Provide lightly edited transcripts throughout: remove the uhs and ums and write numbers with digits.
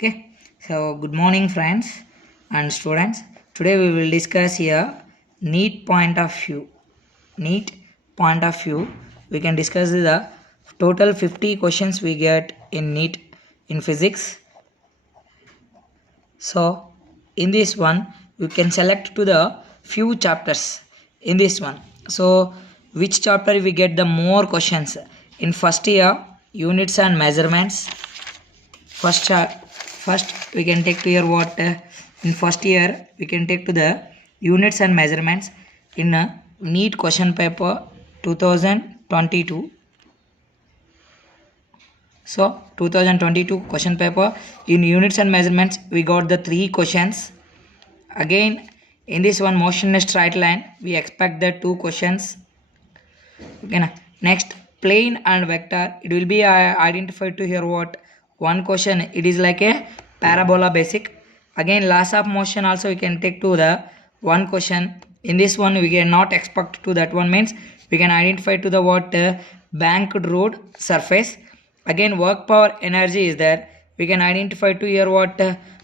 Okay, so good morning, friends and students. Today we will discuss here NEET point of view. NEET point of view. We can discuss the total 50 questions we get in NEET in physics. So in this one, you can select to the few chapters in this one. So which chapter we get the more questions in first year units and measurements. First we can take to here what in first year we can take to the units and measurements in a NEET question paper 2022. So 2022 question paper in units and measurements we got the 3 questions. Again in this one motionless straight line we expect the 2 questions. Okay, next plane and vector it will be identified to here what one question. It is like a parabola basic. Again laws of motion also we can take to the one question. In this one we cannot expect to that one, means we can identify to the what banked road surface. Again work power energy is there, we can identify to here what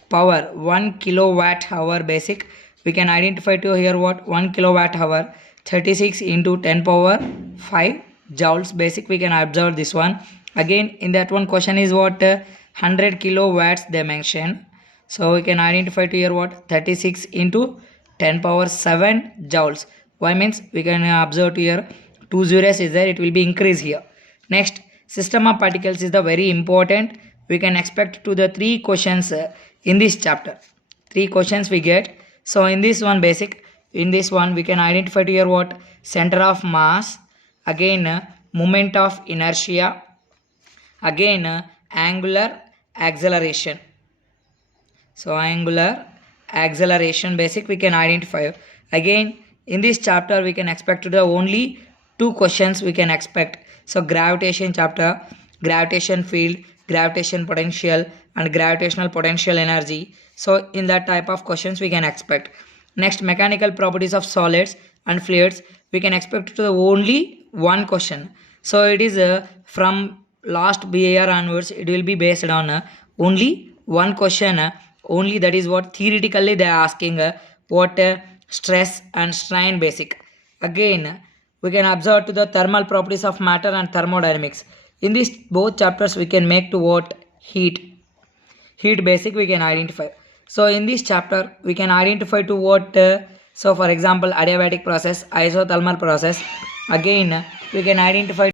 power 1 kilowatt hour basic. We can identify to here what 1 kilowatt hour 36 into 10 power 5 joules basic. We can observe this one. Again in that one question is what 100 kilowatts they mention. So we can identify to here what 36 into 10 power 7 joules. Why means we can observe to here 2 zeros is there, it will be increase here. Next system of particles is the very important. We can expect to the 3 questions in this chapter. 3 questions we get. So in this one basic, in this one we can identify to here what center of mass, again moment of inertia, again angular acceleration. So angular acceleration basic we can identify. Again in this chapter we can expect to the only 2 questions we can expect. So gravitation chapter, gravitation field, gravitation potential and gravitational potential energy. So in that type of questions we can expect. Next mechanical properties of solids and fluids we can expect to the only one question. So it is from last year onwards it will be based on only one question only, that is what theoretically they are asking what stress and strain basic. Again we can observe to the thermal properties of matter and thermodynamics. In these both chapters we can make to what heat basic we can identify. So in this chapter we can identify to what so for example adiabatic process, isothermal process. Again we can identify